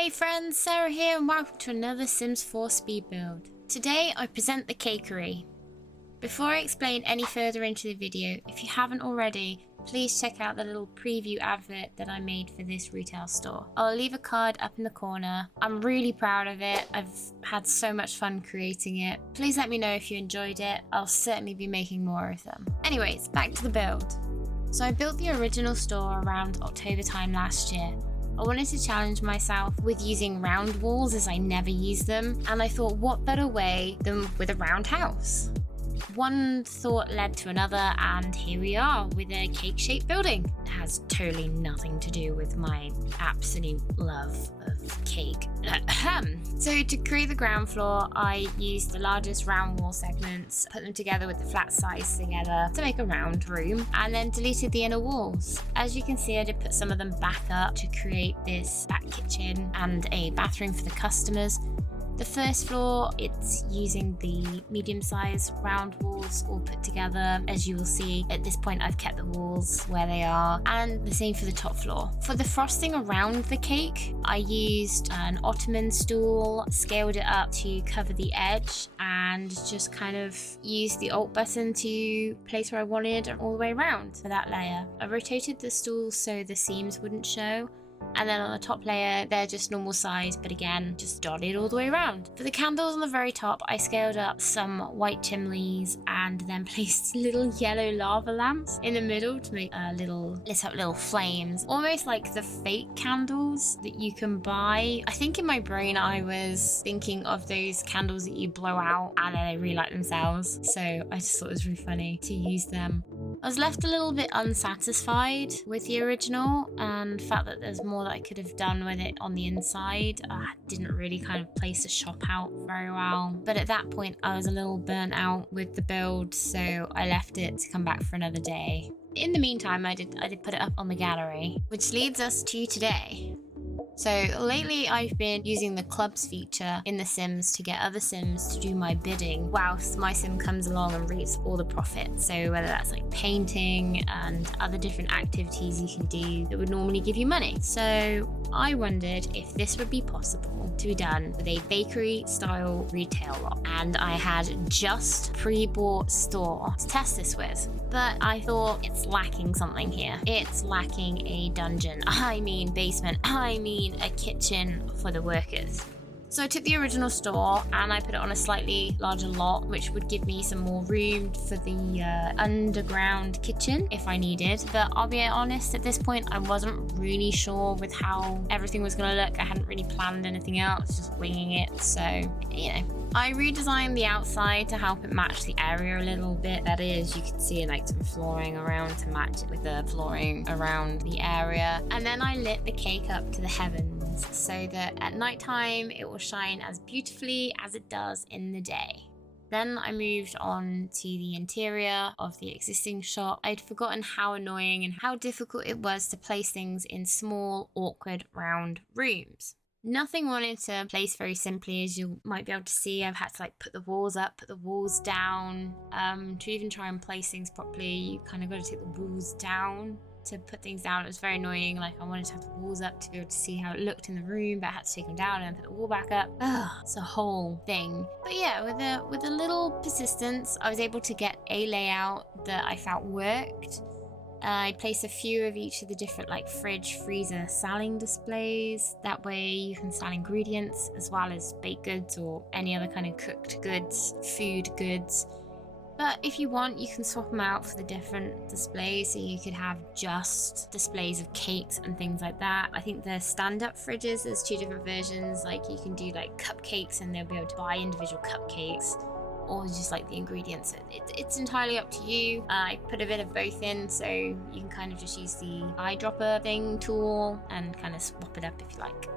Hey friends, Sarah here and welcome to another Sims 4 speed build. Today I present the Cakery. Before I explain any further into the video, if you haven't already, please check out the little preview advert that I made for this retail store. I'll leave a card up in the corner. I'm really proud of it. I've had so much fun creating it. Please let me know if you enjoyed it. I'll certainly be making more of them. Anyways, back to the build. So I built the original store around October time last year. I wanted to challenge myself with using round walls as I never use them, and I thought what better way than with a round house. One thought led to another, and here we are with a cake-shaped building. It has totally nothing to do with my absolute love of cake. So to create the ground floor, I used the largest round wall segments, put them together with the flat sides together to make a round room, and then deleted the inner walls. As you can see, I did put some of them back up to create this back kitchen and a bathroom for the customers. The first floor, it's using the medium-sized round walls all put together. As you will see, at this point I've kept the walls where they are, and the same for the top floor. For the frosting around the cake, I used an ottoman stool, scaled it up to cover the edge, and just kind of used the Alt button to place where I wanted all the way around for that layer. I rotated the stool so the seams wouldn't show. And then on the top layer, they're just normal size, but again, just dotted all the way around. For the candles on the very top, I scaled up some white chimneys and then placed little yellow lava lamps in the middle to make lit up little flames, almost like the fake candles that you can buy. I think in my brain, I was thinking of those candles that you blow out and then they relight themselves. So I just thought it was really funny to use them. I was left a little bit unsatisfied with the original and felt that there's more that I could have done with it on the inside. I didn't really kind of place the shop out very well. But at that point, I was a little burnt out with the build, so I left it to come back for another day. In the meantime, I did put it up on the gallery, which leads us to today. So lately I've been using the clubs feature in The Sims to get other Sims to do my bidding whilst my Sim comes along and reaps all the profit. So whether that's like painting and other different activities you can do that would normally give you money. So I wondered if this would be possible to be done with a bakery style retail lot. And I had just pre-bought store to test this with. But I thought it's lacking something here. It's lacking a dungeon. I mean basement. I mean a kitchen for the workers. So I took the original store and I put it on a slightly larger lot, which would give me some more room for the underground kitchen if I needed. But I'll be honest, at this point, I wasn't really sure with how everything was going to look. I hadn't really planned anything else, just winging it. So, I redesigned the outside to help it match the area a little bit. That is, you can see like some flooring around to match it with the flooring around the area. And then I lit the cake up to the heavens so that at nighttime it will shine as beautifully as it does in the day. Then I moved on to the interior of the existing shop. I'd forgotten how annoying and how difficult it was to place things in small, awkward, round rooms. Nothing wanted to place very simply, as you might be able to see. I've had to like put the walls up, put the walls down. To even try and place things properly, you kind of got to take the walls down to put things down. It was very annoying. Like I wanted to have the walls up to be able to see how it looked in the room, but I had to take them down and put the wall back up. It's a whole thing. But yeah, with a little persistence, I was able to get a layout that I felt worked. I placed a few of each of the different like fridge, freezer, selling displays. That way you can sell ingredients as well as baked goods or any other kind of cooked goods, food goods. But if you want, you can swap them out for the different displays. So you could have just displays of cakes and things like that. I think the stand-up fridges, there's two different versions. Like you can do like cupcakes and they'll be able to buy individual cupcakes, or just like the ingredients. It's entirely up to you. I put a bit of both in, so you can kind of just use the eyedropper thing tool and kind of swap it up if you like.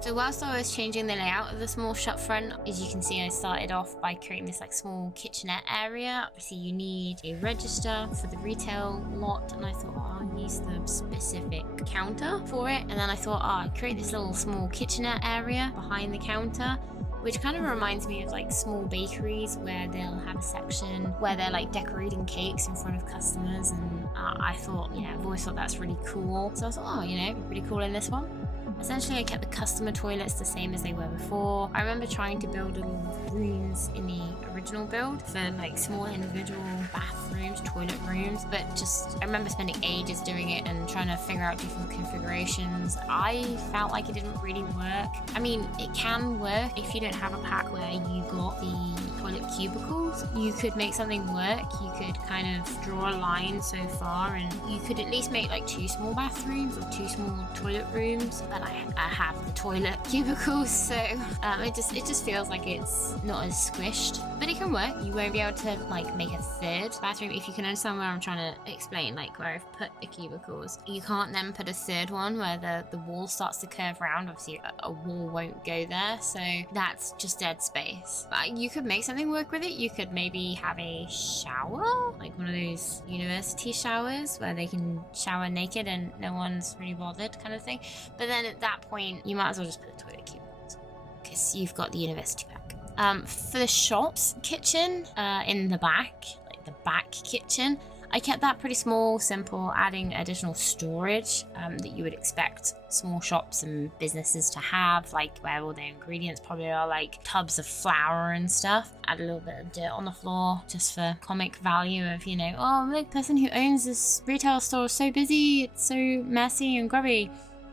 So whilst I was changing the layout of the small shop front, as you can see, I started off by creating this like small kitchenette area. Obviously you need a register for the retail lot, and I thought, I'll use the specific counter for it. And then I thought, I'll create this little small kitchenette area behind the counter, which kind of reminds me of like small bakeries where they'll have a section where they're like decorating cakes in front of customers and I thought, you know, I've always thought that's really cool. So I thought, oh, you know, it'd be pretty cool in this one. Essentially, I kept the customer toilets the same as they were before. I remember trying to build little rooms in the original build for like small individual bathrooms, toilet rooms, but just I remember spending ages doing it and trying to figure out different configurations. I felt like it didn't really work. I mean, it can work if you don't have a pack where you got the toilet cubicles. You could make something work. You could kind of draw a line so far, and you could at least make like 2 small bathrooms or 2 small toilet rooms. But I have the toilet cubicles, so it just feels like it's not as squished. But it can work. You won't be able to like make a 3rd bathroom, if you can understand where I'm trying to explain, like where I've put the cubicles. You can't then put a 3rd one where the wall starts to curve around. Obviously a wall won't go there, so that's just dead space. But you could make something work with it. You could maybe have a shower, like one of those university showers where they can shower naked and no one's really bothered kind of thing. But then at that point you might as well just put the toilet cubicles because you've got the university pack. For the shop's kitchen in the back, like the back kitchen, I kept that pretty small, simple, adding additional storage that you would expect small shops and businesses to have, like where all their ingredients probably are, like tubs of flour and stuff. Add a little bit of dirt on the floor just for comic value of, you know, oh, the person who owns this retail store is so busy, it's so messy and grubby.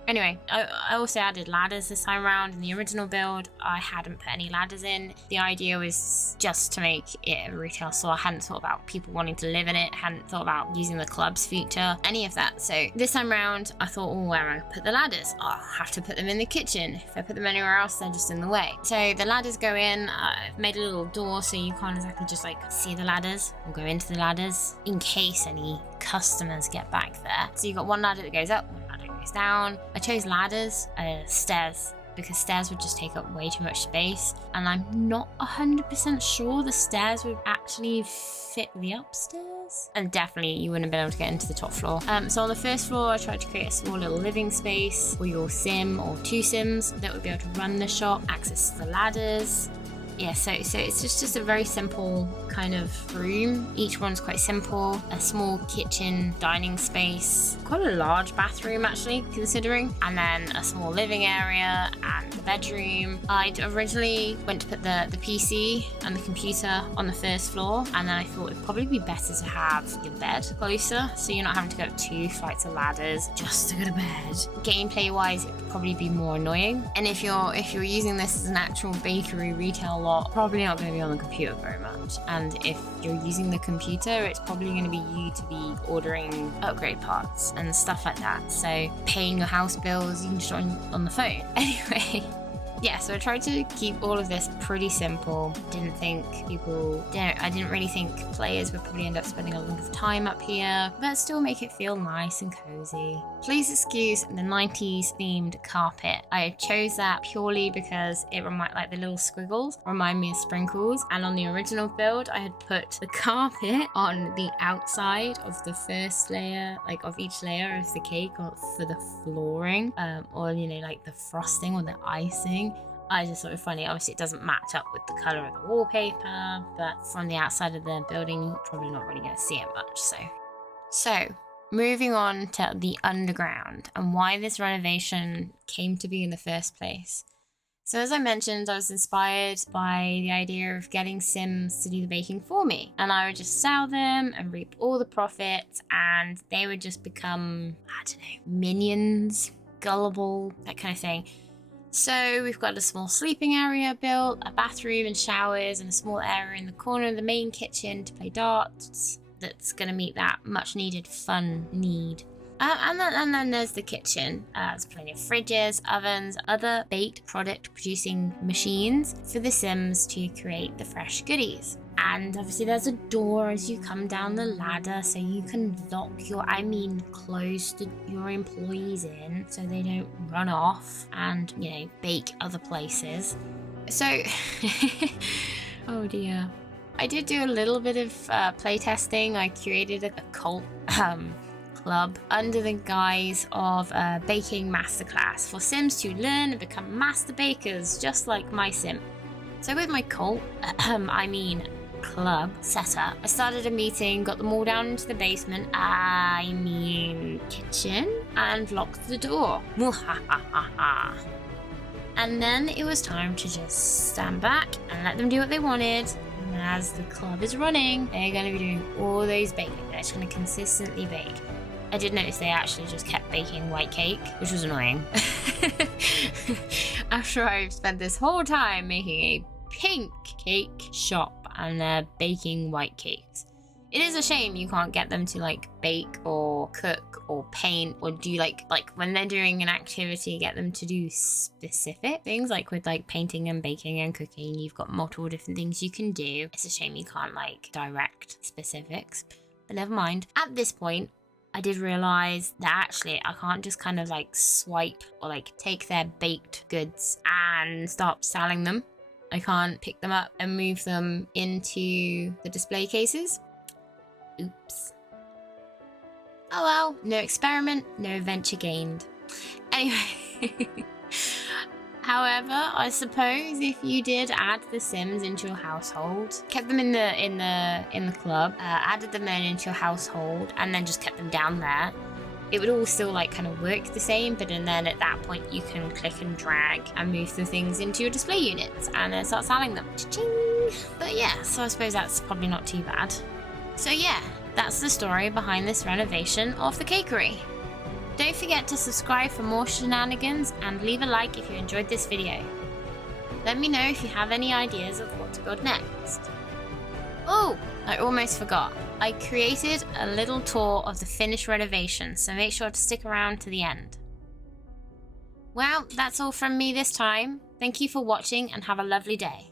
Anyway, I also added ladders this time around. In the original build, I hadn't put any ladders in. The idea was just to make it a retail store. I hadn't thought about people wanting to live in it, hadn't thought about using the clubs feature, any of that. So this time around, I thought, oh, where am I put the ladders? Oh, I'll have to put them in the kitchen. If I put them anywhere else, they're just in the way. So the ladders go in. I've made a little door so you can't exactly just like see the ladders or go into the ladders in case any customers get back there. So you've got one ladder that goes up, one ladder goes down. I chose ladders, stairs, because stairs would just take up way too much space, and I'm not 100% sure the stairs would actually fit the upstairs, and definitely you wouldn't have been able to get into the top floor. So on the first floor I tried to create a small little living space for your sim or 2 sims that would be able to run the shop, access the ladders. Yeah, so it's just a very simple kind of room. Each one's quite simple. A small kitchen, dining space, quite a large bathroom actually, considering, and then a small living area and the bedroom. I originally went to put the PC and the computer on the first floor, and then I thought it'd probably be better to have your bed closer, so you're not having to go up 2 flights of ladders just to go to bed. Gameplay wise, it would probably be more annoying. And if you're using this as an actual bakery retail lot, probably not going to be on the computer very much. And if you're using the computer, it's probably going to be you to be ordering upgrade parts and stuff like that. So paying your house bills, you can just on the phone. Anyway, yeah, so I tried to keep all of this pretty simple. I didn't really think players would probably end up spending a lot of time up here, but still make it feel nice and cozy. Please excuse the 90s themed carpet. I chose that purely because it like the little squiggles remind me of sprinkles, and on the original build I had put the carpet on the outside of the first layer, like of each layer of the cake, or for the flooring, or you know, like the frosting or the icing. I just thought it funny. Obviously, it doesn't match up with the colour of the wallpaper, but from the outside of the building, you're probably not really going to see it much. So moving on to the underground and why this renovation came to be in the first place. So as I mentioned, I was inspired by the idea of getting Sims to do the baking for me, and I would just sell them and reap all the profits, and they would just become, I don't know, minions, gullible, that kind of thing. So we've got a small sleeping area built, a bathroom and showers, and a small area in the corner of the main kitchen to play darts. That's going to meet that much needed fun need. And then there's the kitchen. There's plenty of fridges, ovens, other baked product producing machines for the Sims to create the fresh goodies. And obviously there's a door as you come down the ladder, so you can close your employees in so they don't run off and, you know, bake other places. So, oh dear. I did do a little bit of playtesting. I created a cult club under the guise of a baking masterclass for Sims to learn and become master bakers, just like my Sim. So with my cult, I mean club set up, I started a meeting, got them all down into the basement, I mean kitchen, and locked the door. And then it was time to just stand back and let them do what they wanted. And as the club is running, they're going to be doing all those baking. They're just going to consistently bake. I did notice they actually just kept baking white cake, which was annoying. After I've spent this whole time making a pink cake shop and they're baking white cakes. It is a shame you can't get them to like bake or cook or paint or do like when they're doing an activity, get them to do specific things. Like with like painting and baking and cooking, you've got multiple different things you can do. It's a shame you can't like direct specifics, but never mind. At this point, I did realize that actually I can't just kind of like swipe or like take their baked goods and start selling them. I can't pick them up and move them into the display cases. Oops. Oh well, no experiment, no venture gained. Anyway, however, I suppose if you did add the Sims into your household, kept them in the club, added them then into your household, and then just kept them down there, it would all still like kind of work the same. But then at that point, you can click and drag and move the things into your display units and then start selling them. Cha-ching! But yeah, so I suppose that's probably not too bad. So yeah, that's the story behind this renovation of the Cakery. Don't forget to subscribe for more shenanigans and leave a like if you enjoyed this video. Let me know if you have any ideas of what to build next. Oh, I almost forgot. I created a little tour of the finished renovation, so make sure to stick around to the end. Well, that's all from me this time. Thank you for watching and have a lovely day.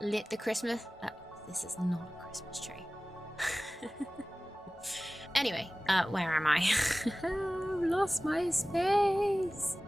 lit the Christmas... this is not a Christmas tree. Anyway, where am I? I've lost my space.